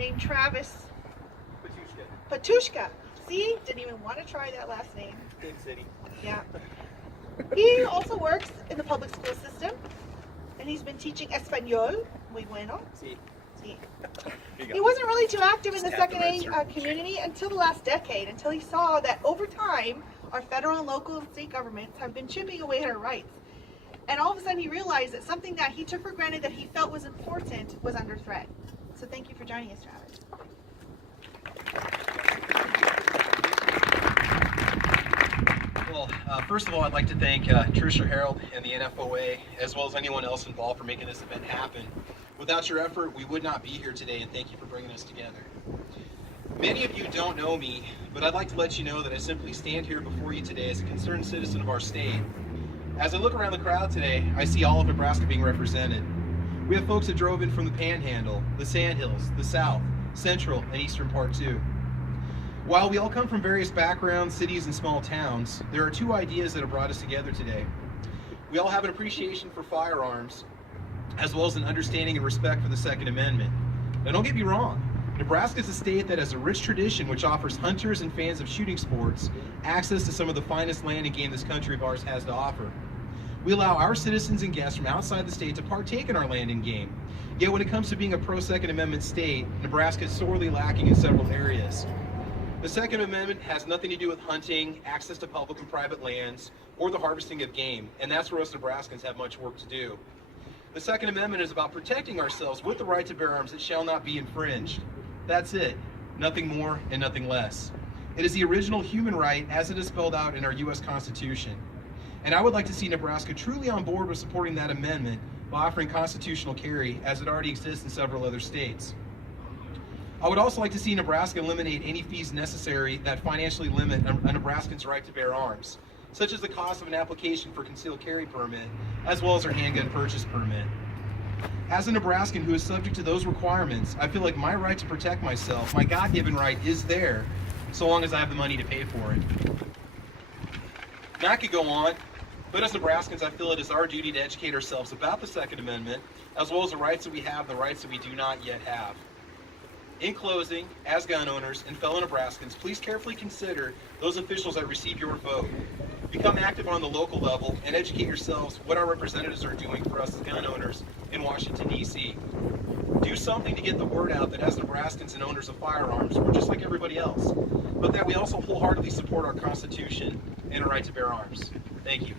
named Travis Patushka. See, didn't even want to try that last name. Big city. Yeah. He also works in the public school system, and he's been teaching Espanol. Muy bueno. Sí. Sí. He wasn't really too active in the second A community until the last decade, until he saw that over time, our federal and local and state governments have been chipping away at our rights. And all of a sudden he realized that something that he took for granted that he felt was important was under threat. So thank you for joining us, Travis. Well, first of all, I'd like to thank Tricia Harold and the NFOA, as well as anyone else involved for making this event happen. Without your effort, we would not be here today, and thank you for bringing us together. Many of you don't know me, but I'd like to let you know that I simply stand here before you today as a concerned citizen of our state. As I look around the crowd today, I see all of Nebraska being represented. We have folks that drove in from the Panhandle, the Sandhills, the South, Central, and Eastern Part 2. While we all come from various backgrounds, cities, and small towns, there are two ideas that have brought us together today. We all have an appreciation for firearms, as well as an understanding and respect for the Second Amendment. Now don't get me wrong, Nebraska is a state that has a rich tradition which offers hunters and fans of shooting sports access to some of the finest land and game this country of ours has to offer. We allow our citizens and guests from outside the state to partake in our land and game. Yet when it comes to being a pro-Second Amendment state, Nebraska is sorely lacking in several areas. The Second Amendment has nothing to do with hunting, access to public and private lands, or the harvesting of game, and that's where us Nebraskans have much work to do. The Second Amendment is about protecting ourselves with the right to bear arms that shall not be infringed. That's it. Nothing more and nothing less. It is the original human right as it is spelled out in our U.S. Constitution. And I would like to see Nebraska truly on board with supporting that amendment by offering constitutional carry as it already exists in several other states. I would also like to see Nebraska eliminate any fees necessary that financially limit a Nebraskan's right to bear arms, such as the cost of an application for concealed carry permit, as well as our handgun purchase permit. As a Nebraskan who is subject to those requirements, I feel like my right to protect myself, my God-given right, is there, so long as I have the money to pay for it. Now I could go on, but as Nebraskans, I feel it is our duty to educate ourselves about the Second Amendment, as well as the rights that we have, the rights that we do not yet have. In closing, as gun owners and fellow Nebraskans, please carefully consider those officials that receive your vote. Become active on the local level and educate yourselves what our representatives are doing for us as gun owners in Washington, D.C. Do something to get the word out that as Nebraskans and owners of firearms, we're just like everybody else, but that we also wholeheartedly support our Constitution and our right to bear arms. Thank you.